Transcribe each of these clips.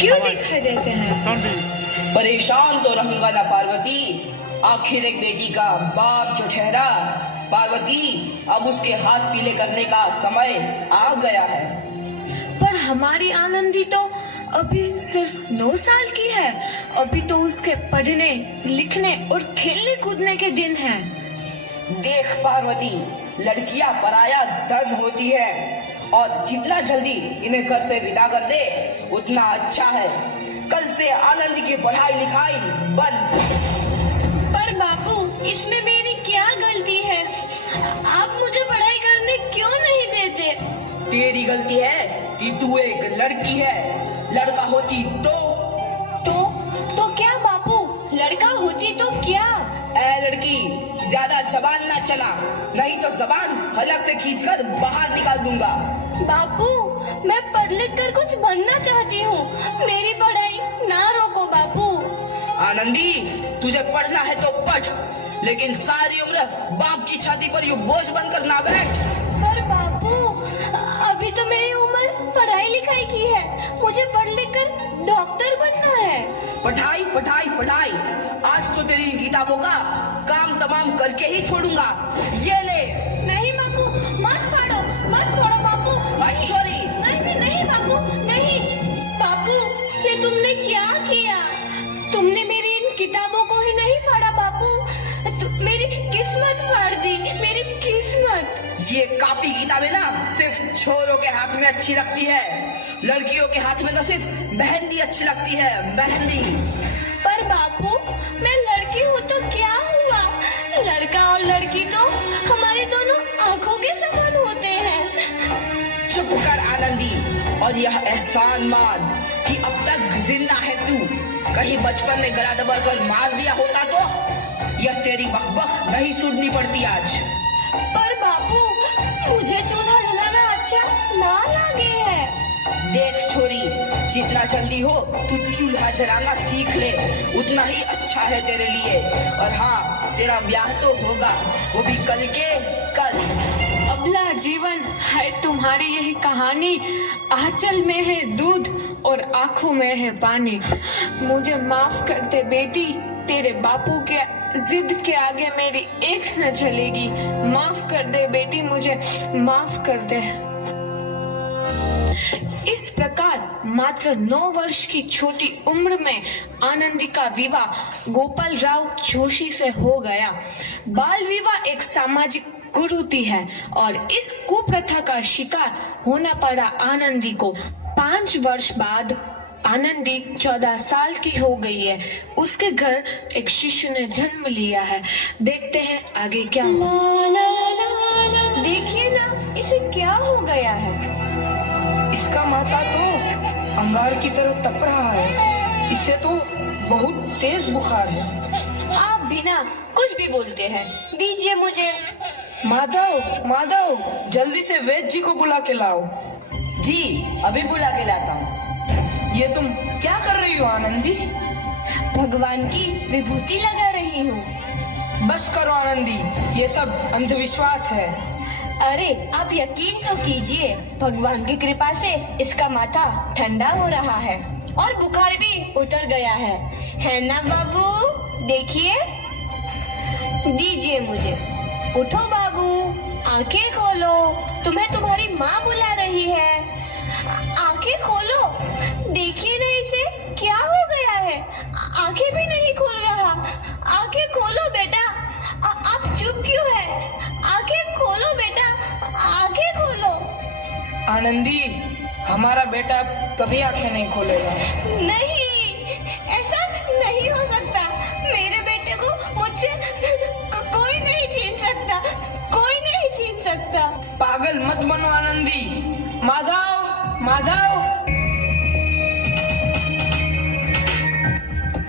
क्यों दिखाई देते हैं? परेशान तो रहूंगा ना पार्वती, आखिर एक बेटी का बाप जो ठहरा। पार्वती, अब उसके हाथ पीले करने का समय आ गया है। पर हमारी आनंदी तो अभी सिर्फ 9 साल की है। अभी तो उसके पढ़ने लिखने और खेलने कूदने के दिन हैं। देख पार्वती, लड़कियां पराया धन होती है और जितना जल्दी इन्हें घर से विदा कर दे उतना अच्छा है। कल से आनंद की पढ़ाई लिखाई बंद। पर बापू, इसमें मेरी क्या गलती है? आप मुझे पढ़ाई करने क्यों नहीं देते? तेरी गलती है कि तू एक लड़की है। लड़का होती तो क्या बापू? लड़का होती तो क्या? ए लड़की, ज्यादा जबान ना चला, नहीं तो जबान हलक से खींचकर बाहर निकाल दूंगा। बापू, मैं पढ़ लिख कर कुछ बनना चाहती हूँ। मेरी पढ़ाई ना रोको बापू। आनंदी, तुझे पढ़ना है तो पढ़, लेकिन सारी उम्र बाप की छाती पर यूं बोझ बनकर ना बैठ। पर बापू, अभी तो मेरी उम्र पढ़ाई लिखाई की है। मुझे पढ़ लिख कर डॉक्टर बनना है। पढ़ाई पढ़ाई पढ़ाई, आज तो तेरी इन किताबों का काम तमाम करके ही छोड़ूंगा। ये ले। नहीं बापू, मत फाड़ो, मत छोड़ो बापू। छोरी। नहीं नहीं बापू, नहीं। बापू, ये तुमने क्या किया? तुमने मेरी इन किताबों को ही नहीं फाड़ा बापू, मेरी किस्मत फाड़ दी, मेरी किस्मत। ये कॉपी किताबें ना सिर्फ छोरों के हाथ में अच्छी लगती है, लड़कियों के हाथ में तो सिर्फ मेहंदी अच्छी लगती है, मेहंदी। पर बापू, मैं लड़की हूँ तो क्या हुआ? लड़का और लड़की तो हमारे दोनों आंखों के समान होते हैं। चुप कर आनंदी, और यह एहसान मान कि अब तक जिंदा है तू। कहीं बचपन में गला दबा कर मार दिया होता तो यह तेरी बकबक नहीं सुननी पड़ती आज। पर बापू, मुझे चूल्हा जलाना अच्छा ना लगे है। देख छोरी, जितना जल्दी हो तू चूल्हा जलाना सीख ले, उतना ही अच्छा है तेरे लिए। और हाँ, तेरा ब्याह तो होगा, वो भी कल के कल। अबला जीवन है तुम्हारी यही कहानी। आंचल में है दूध और आंखों में है पानी। मुझे माफ कर दे बेटी, तेरे बापू के जिद के आगे मेरी एक न चलेगी। माफ कर दे बेटी, मुझे माफ कर दे। इस प्रकार मात्र 9 वर्ष की छोटी उम्र में आनंदी का विवाह गोपाल राव जोशी से हो गया। बाल विवाह एक सामाजिक कुरीति है और इस कुप्रथा का शिकार होना पड़ा आनंदी को। 5 वर्ष बाद आनंदी 14 साल की हो गई है। उसके घर एक शिशु ने जन्म लिया है। देखते हैं आगे क्या हुआ। देखिए ना, इसे क्या हो गया है? इसका माथा तो अंगार की तरह तप रहा है। इसे तो बहुत तेज बुखार है। आप बिना कुछ भी बोलते हैं, दीजिए मुझे। माधव, माधव, जल्दी से वैद्य जी को बुला के लाओ। जी, अभी बुला के लाता हूँ। ये तुम क्या कर रही हो आनंदी? भगवान की विभूति लगा रही हूँ। बस करो आनंदी, ये सब अंधविश्वास है। अरे आप यकीन तो कीजिए, भगवान की कृपा से इसका माथा ठंडा हो रहा है और बुखार भी उतर गया है ना बाबू? देखिए, दीजिए मुझे। उठो बाबू, आंखें खोलो, तुम्हें तुम्हारी माँ बुला रही है। आंखें खोलो, देखिए ना इसे क्या हो गया है। आंखें भी नहीं खोल रहा। आंखें खोलो बेटा। आप चुप क्यों है? आंखें खोलो बेटा, आंखें खोलो। आनंदी, हमारा बेटा कभी आंखें नहीं खोलेगा। नहीं, ऐसा नहीं हो सकता। मेरे बेटे को मुझसे कोई नहीं छीन सकता, कोई नहीं छीन सकता। पागल मत बनो आनंदी। माधव, माधव।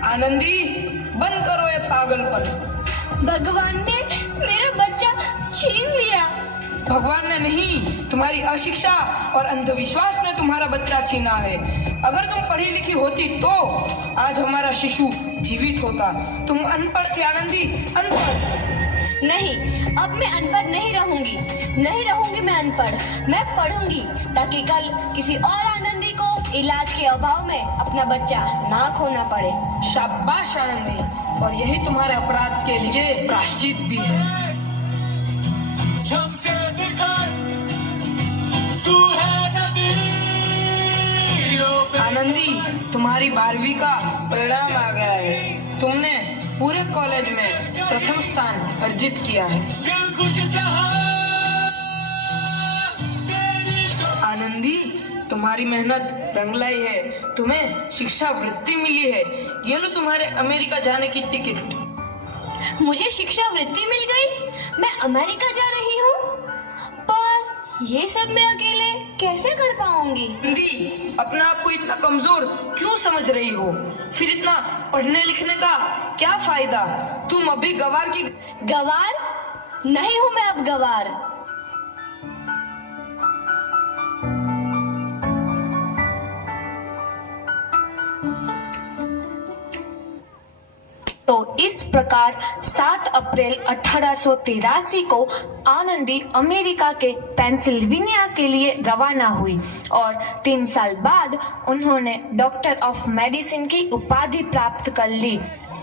आनंदी, बंद करो ये पागलपन। भगवान ने मेरा बच्चा छीन लिया। भगवान ने नहीं, तुम्हारी अशिक्षा और अंधविश्वास ने तुम्हारा बच्चा छीना है। अगर तुम पढ़ी लिखी होती तो आज हमारा शिशु जीवित होता। तुम अनपढ़ थी आनंदी, अनपढ़। नहीं, अब मैं अनपढ़ नहीं रहूंगी। नहीं रहूंगी मैं अनपढ़। मैं पढ़ूंगी ताकि कल किसी और आनंदी को इलाज के अभाव में अपना बच्चा ना खोना पड़े। शाबाश आनंदी, और यही तुम्हारे अपराध के लिए प्रायश्चित भी है। आनंदी, तुम्हारी 12वीं का परिणाम आ गया है। तुमने पूरे कॉलेज में प्रथम स्थान अर्जित किया है। आनंदी, तुम्हारी मेहनत रंग लाई है। तुम्हें शिक्षा वृत्ति मिली है। ये लो तुम्हारे अमेरिका जाने की टिकट। मुझे शिक्षा वृत्ति मिल गई, मैं अमेरिका जा रही हूँ। पर ये सब मैं अकेले कैसे कर पाऊंगी? आनंदी, अपने आप को इतना कमजोर क्यों समझ रही हो? फिर इतना पढ़ने लिखने का क्या फायदा? तुम अभी गवार की गवार नहीं हूँ मैं अब गवार। तो इस प्रकार 7 अप्रैल 1883 को आनंदी अमेरिका के पेंसिल्वेनिया के लिए रवाना हुई और 3 साल बाद उन्होंने डॉक्टर ऑफ मेडिसिन की उपाधि प्राप्त कर ली।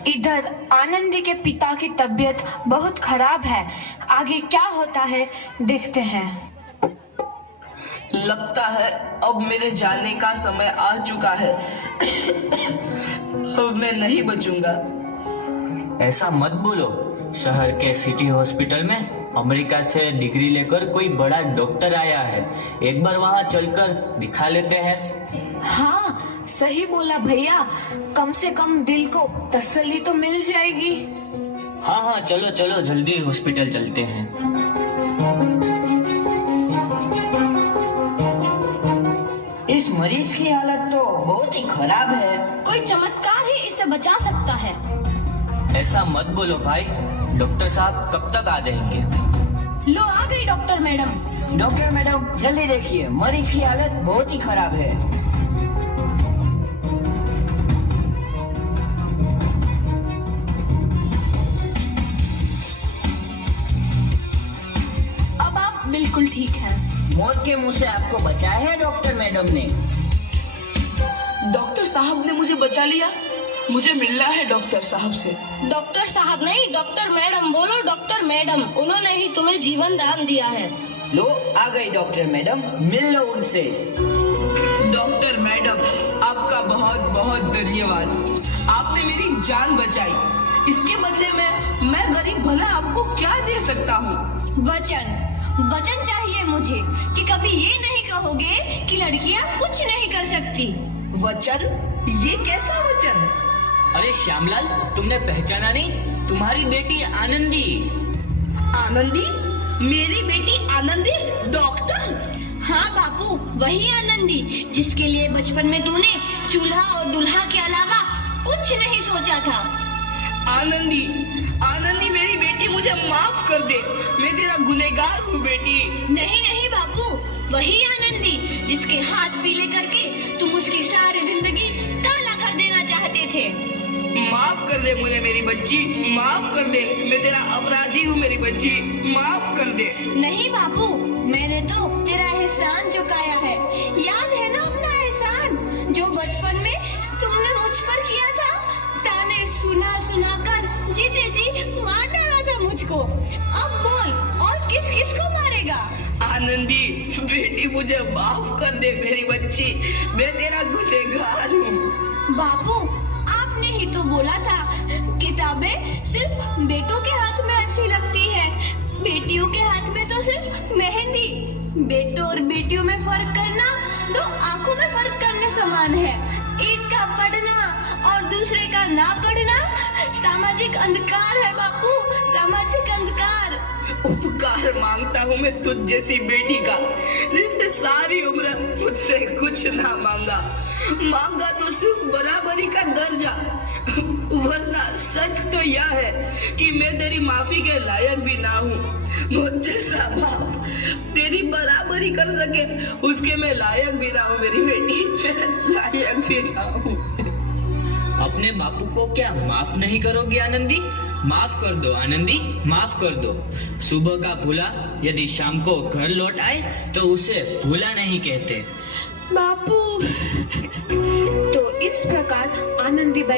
इधर आनंदी के पिता की तबीयत बहुत खराब है। आगे क्या होता है देखते हैं। लगता है अब मेरे जाने का समय आ चुका है। अब मैं नहीं बचूंगा। ऐसा मत बोलो। शहर के सिटी हॉस्पिटल में अमेरिका से डिग्री लेकर कोई बड़ा डॉक्टर आया है। एक बार वहां चलकर दिखा लेते हैं। हाँ, सही बोला भैया। कम से कम दिल को तसल्ली तो मिल जाएगी। हाँ हाँ, चलो चलो जल्दी हॉस्पिटल चलते हैं। इस मरीज की हालत तो बहुत ही खराब है। कोई चमत्कार ही इसे बचा सकता है। ऐसा मत बोलो भाई। डॉक्टर साहब कब तक आ जाएंगे? लो आ गई डॉक्टर मैडम। डॉक्टर मैडम जल्दी देखिए, मरीज की हालत बहुत ही खराब है। अब आप बिल्कुल ठीक हैं। मौत के मुंह से आपको बचाया है डॉक्टर मैडम ने। डॉक्टर साहब ने मुझे बचा लिया। मुझे मिलना है डॉक्टर साहब से। डॉक्टर साहब नहीं, डॉक्टर मैडम बोलो। डॉक्टर मैडम, उन्होंने ही तुम्हें जीवन दान दिया है। लो आ गई डॉक्टर मैडम, मिल लो उनसे। डॉक्टर मैडम, आपका बहुत बहुत धन्यवाद। आपने मेरी जान बचाई। इसके बदले में मैं गरीब भला आपको क्या दे सकता हूँ? वचन चाहिए मुझे कि कभी ये नहीं कहोगे कि लड़कियां कुछ नहीं कर सकती। वचन? ये कैसा वचन? अरे श्यामलाल, तुमने पहचाना नहीं? तुम्हारी बेटी आनंदी। आनंदी? मेरी बेटी आनंदी डॉक्टर? हाँ बापू, वही आनंदी जिसके लिए बचपन में तूने चूल्हा और दूल्हा के अलावा कुछ नहीं सोचा था। आनंदी, आनंदी मेरी बेटी, मुझे माफ कर दे। मैं तेरा गुनहगार हूँ बेटी। नहीं नहीं बापू, वही आनंदी जिसके हाथ पीले करके तुम उसकी सारी जिंदगी काला कर देना चाहते थे। माफ कर दे मुझे मेरी बच्ची, माफ कर दे। मैं तेरा अपराधी हूँ मेरी बच्ची, माफ कर दे। नहीं बापू, मैंने तो तेरा एहसान चुकाया है। याद है ना अपना एहसान जो बचपन में तुमने मुझ पर किया था? ताने सुना सुना कर जीते जी मार डाला था मुझको। अब बोल, और किस किस को मारेगा? आनंदी बेटी, मुझे माफ कर दे मेरी बच्ची। मैं तेरा गुनहगार हूँ। बापू, आपने ही तो बोला था किताबें सिर्फ बेटों के हाथ में अच्छी लगती है, बेटियों के हाथ में तो सिर्फ मेहंदी। बेटों और बेटियों में फर्क करना दो आंखों में फर्क करने समान है। एक का पढ़ना और दूसरे का ना पढ़ना सामाजिक अंधकार है बापू, सामाजिक अंधकार। उपकार मांगता हूँ मैं तुझ जैसी बेटी का, जिसने सारी उम्र मुझसे कुछ ना मांगा तो सिर्फ बराबरी का दर्जा। वरना सच तो यह है कि मैं तेरी माफी के लायक भी ना हूँ। मुझ जैसा बाप तेरी बराबरी कर सके उसके मैं लायक भी ना हूँ मेरी बेटी, मैं लायक भी ना हूँ। अपने बापू को क्या माफ नहीं करोगे आनंदी? माफ कर दो आनंदी, माफ कर दो। सुबह का भूला यदि शाम को घर लौट आए तो उसे भूला नहीं कहते। बापू, तो इस प्रकार आनंदीबाई